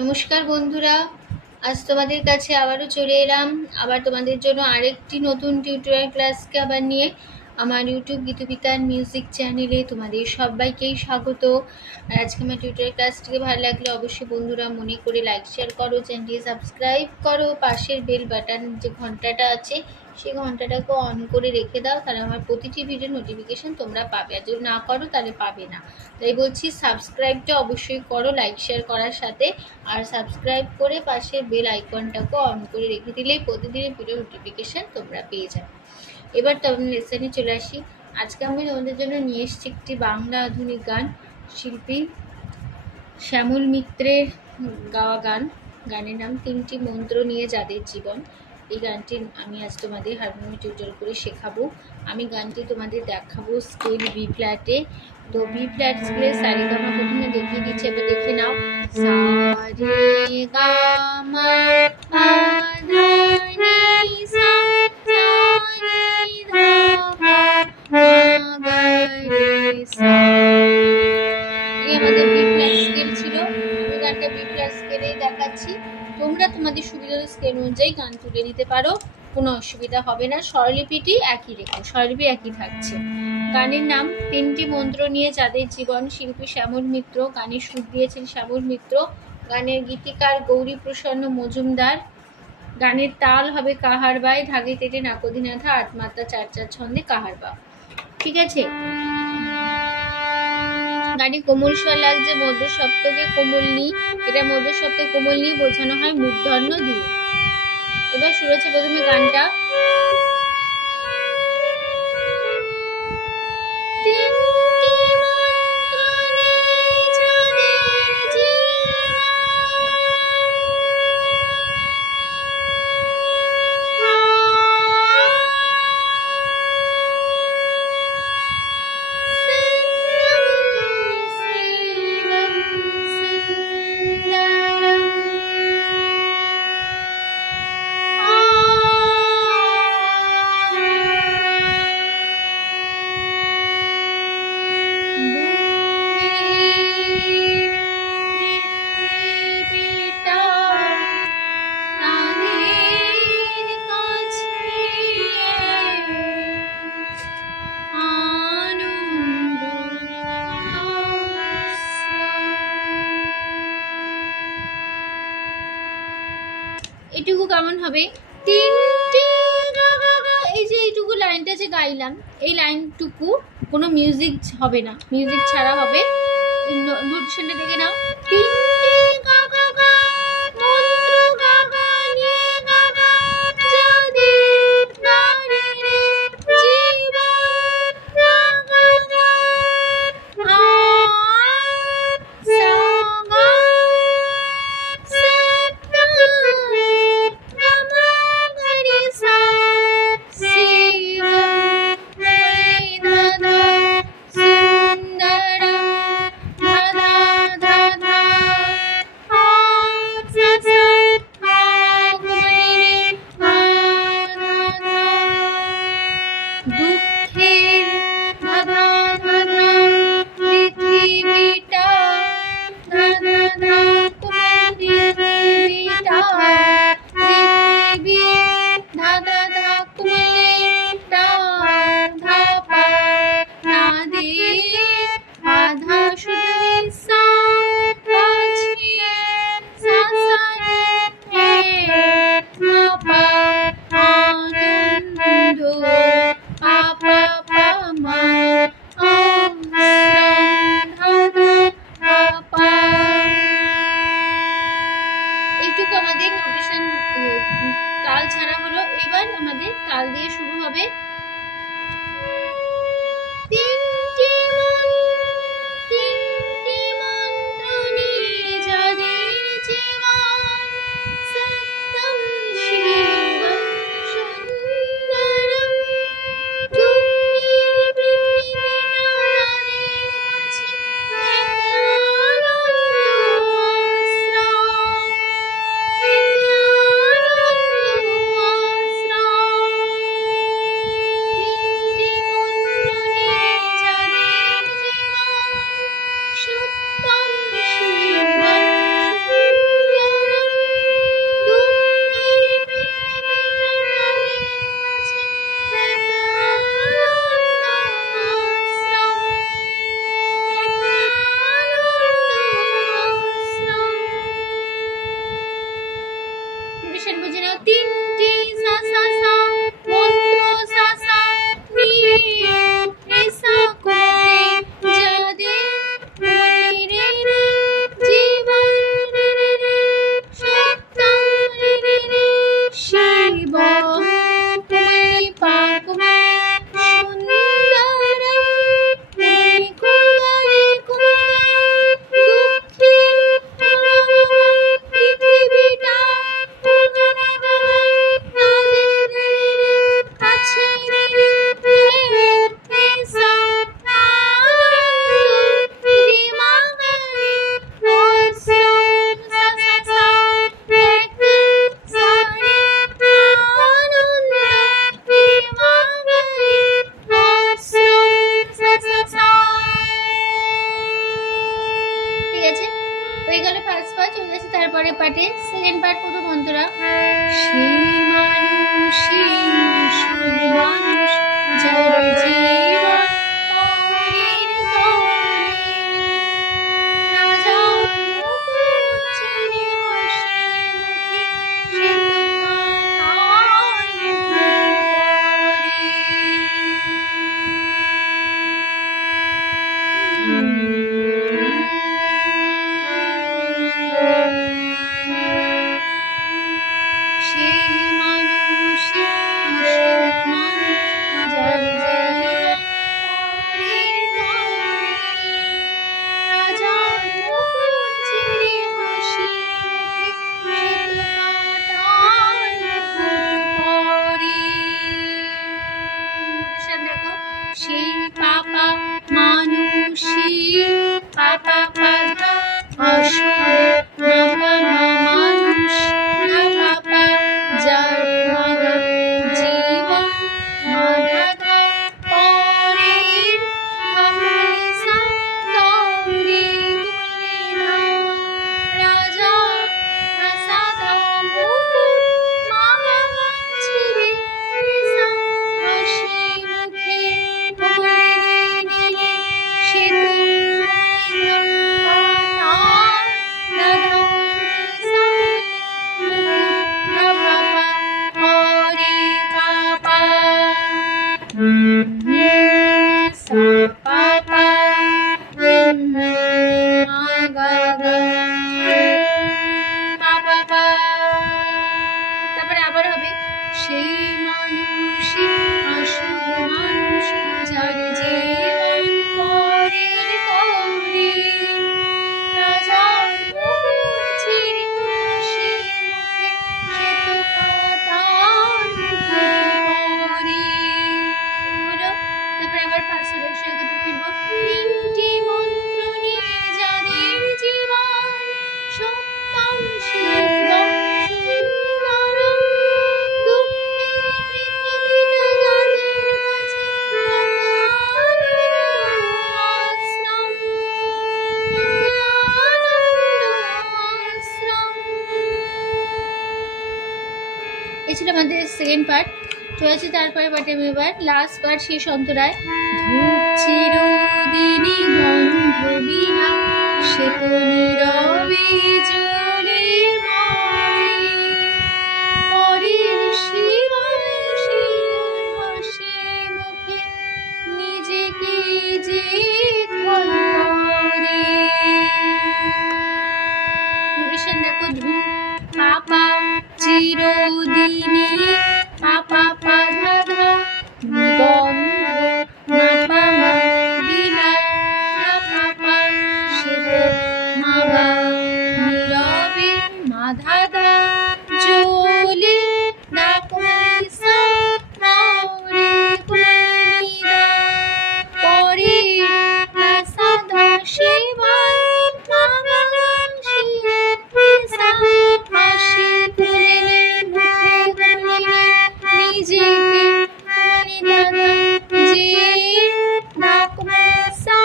নমস্কার বন্ধুরা, আজ তোমাদের কাছে আবারও চলে এলাম আবার তোমাদের জন্য আরেকটি নতুন টিউটোরিয়াল ক্লাসকে আবার নিয়ে আমার ইউটিউব গীতবিতান মিউজিক চ্যানেলে তোমাদের সবাইকেই স্বাগত। আর আজকে আমার টিউটোরিয়াল ক্লাসটিকে ভালো লাগলে অবশ্যই বন্ধুরা মনে করে লাইক শেয়ার করো, চ্যানেলটি সাবস্ক্রাইব করো, পাশের বেল বাটন যে ঘন্টাটা আছে সেই ঘন্টাটাকে অন করে রেখে দাও, তাহলে আমার প্রতিটি ভিডিও নোটিফিকেশন তোমরা পাবে। আর যদি না করো তাহলে পাবে না। তাই বলছি সাবস্ক্রাইবটা অবশ্যই করো লাইক শেয়ার করার সাথে, আর সাবস্ক্রাইব করে পাশে বেল আইকনটাকে অন করে রেখে দিলেই প্রতিদিনের ভিডিও নোটিফিকেশান তোমরা পেয়ে যাবে। এবার তখন লেসনে চলে আসি। আজকে আমি তোমাদের জন্য নিয়ে এসেছি একটি বাংলা আধুনিক গান, শিল্পী শ্যামল মিত্রের গাওয়া গান। গানের নাম তিনটি মন্ত্র নিয়ে যাদের জীবন। এই গানটি আমি আজ তোমাদের হারমোনিয়াম টিউটোরিয়াল করে শেখাবো। আমি গানটি তোমাদের দেখাবো স্কেল বি ফ্ল্যাটে। তো বি ফ্ল্যাট স্কেলে সারেগামা প্রথমে দেখিয়ে দিচ্ছে, এবার দেখে নাও। সারেগামা পা ধা নি সা, সারে ধা পা মা গা রে সা। এই আমাদের বি ফ্ল্যাট স্কেল ছিল। আমি গানটা বি ফ্ল্যাট স্কেলেই দেখাচ্ছি। তোমরা তোমাদের সুবিধার স্কেল অনুযায়ী গান তুলে নিতে পারো, কোনো অসুবিধা হবে না। স্বরলিপিটি একই রেখো, স্বরলিপি একই থাকছে। গানের নাম তিনটি মন্ত্র নিয়ে যাদের জীবন, শিল্পী শ্যামল মিত্র, গানের সুর দিয়েছেন শ্যামল মিত্র, গানের গীতিকার গৌরী প্রসন্ন মজুমদার। গানের তাল হবে কাহারবাই, ধাগে তেটে নাকদিনাথা, আটমাত্রা 4/4 ছন্দে কাহারবা। ঠিক আছে। গানে কোমল স্বর লাগছে, মধ্য সপ্তকে কোমল নি, এটা মধ্য সপ্তকে কোমল নি বোঝানো হয় মূর্ধন্য দিয়ে। এবার শুরু হচ্ছে প্রথমে গানটা। এটুকু কেমন হবে? তিনটি এই যে এইটুকু লাইনটা যে গাইলাম, এই লাইনটুকু কোনো মিউজিক হবে না, মিউজিক ছাড়া হবে। নোটেশনটা দেখে নাও। তিনটি গা গা গা মন্ত্র গা গা নিয়ে গা গা যাদের নারীর জীবন গা গা গা আ সা গা সা গা গা মা গা রে সা শিব রে ধা ধা সুন্দর ধা ধা ধা ধা আ সা সা আ গো রে আ ধা ধা দুঃখের ধা ধা ধা ধা পৃথিবীটা ধা ধা ধা তোমার পৃথিবীটা পৃথিবী ধা ধা ধা কুমিটা ধা পা না দে আধা শুধু সা কাছে সা সা রে মা পা আনন্দ পা পা পা মা আশ্রম ধা ধা পা পা। এইটুকু আমাদের নোটেশন তাল ছাড়া হলো। এবার আমাদের তাল দিয়ে শুরু হবে। তিনটি মন্ত্র নিয়ে যাদের জীবন, সত্যম শিবম সুন্দরম, দুঃখের পৃথিবীটা তাদের কাছে এক আনন্দ আশ্রম, এক আনন্দ আশ্রম। হয়ে গেল ফার্স্ট পার্ট, চলে যাচ্ছে তারপরে পার্টে সেকেন্ড পার্ট। কত বন্ধুরা, সেই মানুষ সেই মানুষ যার জীবন পরের তরে, রাজা মুকুট ছেড়ে হাসি মুখে সে সেই পাপা মানুষী পাপা পাধা আসুর মানুষ না পাপা যার মারা জীবন মাধা পরের হামসা দৌড়ে রাজা সাদা মুকুট মালা ছিঁড়ে হাসি মুখে তারপরে আবার হবে সেই মানুষই আসল মানুষ যার জীবন পরের তরে, রাজা মুকুট ছিঁড়ে হাসি মুখে সে তো কাটার পরে। তারপরে আবার ফার্স্ট একসাথে ফিরবো। তিনটি মন্ত্র নিয়ে যাদের জীবন সত্যম শিবম সুন্দর, দুঃখের পৃথিবীটা যাদের কাছে আশ্রম, এই ছিল আমাদের সেকেন্ড পার্ট। চলেছে তারপরে পার্টে আমি এবার লাস্ট পার্ট শেষ অন্তরায়। ধূপ চিরদিনই গন্ধ বিনা সে তো নীরবে জ্বলে পরের শিবায় শির হাসি মুখে নিজেকে যে করে। দেখো, ধূপ পাপা চিরদিনই পাপা পাধা গন্ধ মাপা বিলায় পাপা শিব মাগা নীরবে মাধাদা জ্বলে ডাকলিসা মাওরে কুলিদা পরে সাদা শিবায় মাগা শিবা হাসি তুলে নিজেকে দাদা যে নাকমসা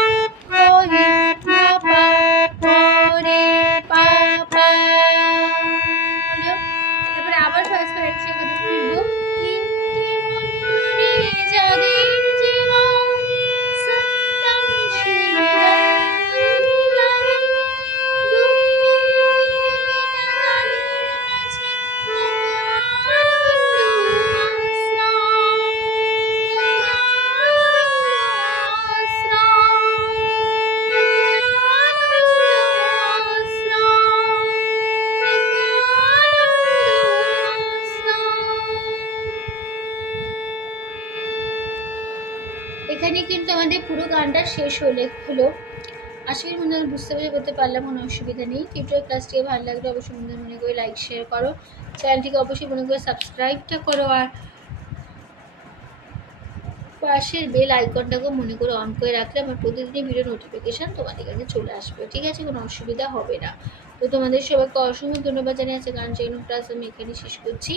হয়ে পাপা পরে পাপা। তারপরে আবার ফার্স্ট পার্ট একসাথে ফিরবো। তিনটি মন্ত্র নিয়ে যাদের জীবন সত্যম শিবম এখানে কিন্তু আমাদের পুরো গানটা শেষ হলো। আশা করি বন্ধুরা বুঝতে করতে পারলাম, কোনো অসুবিধা নেই। টিউটোরিয়াল ক্লাসটিকে ভালো লাগলে অবশ্যই বন্ধুরা মনে করে লাইক শেয়ার করো, চ্যানেলটিকে অবশ্যই মনে করে সাবস্ক্রাইবটা করো, আর পাশের বেল আইকনটাকেও মনে করে অন করে রাখলে আমার প্রতিদিনই ভিডিও নোটিফিকেশান তোমাদের কাছে চলে আসবে। ঠিক আছে, কোনো অসুবিধা হবে না। তো তোমাদের সবাইকে অসংখ্য ধন্যবাদ জানিয়ে আছে গান শেখানোর ক্লাস আমি এখানে শেষ করছি।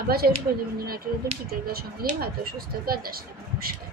আবার চলছে বন্ধুরা নতুন টিউটোরিয়াল সঙ্গে নিয়ে ভালো সুস্থ থাকো। আর নমস্কার।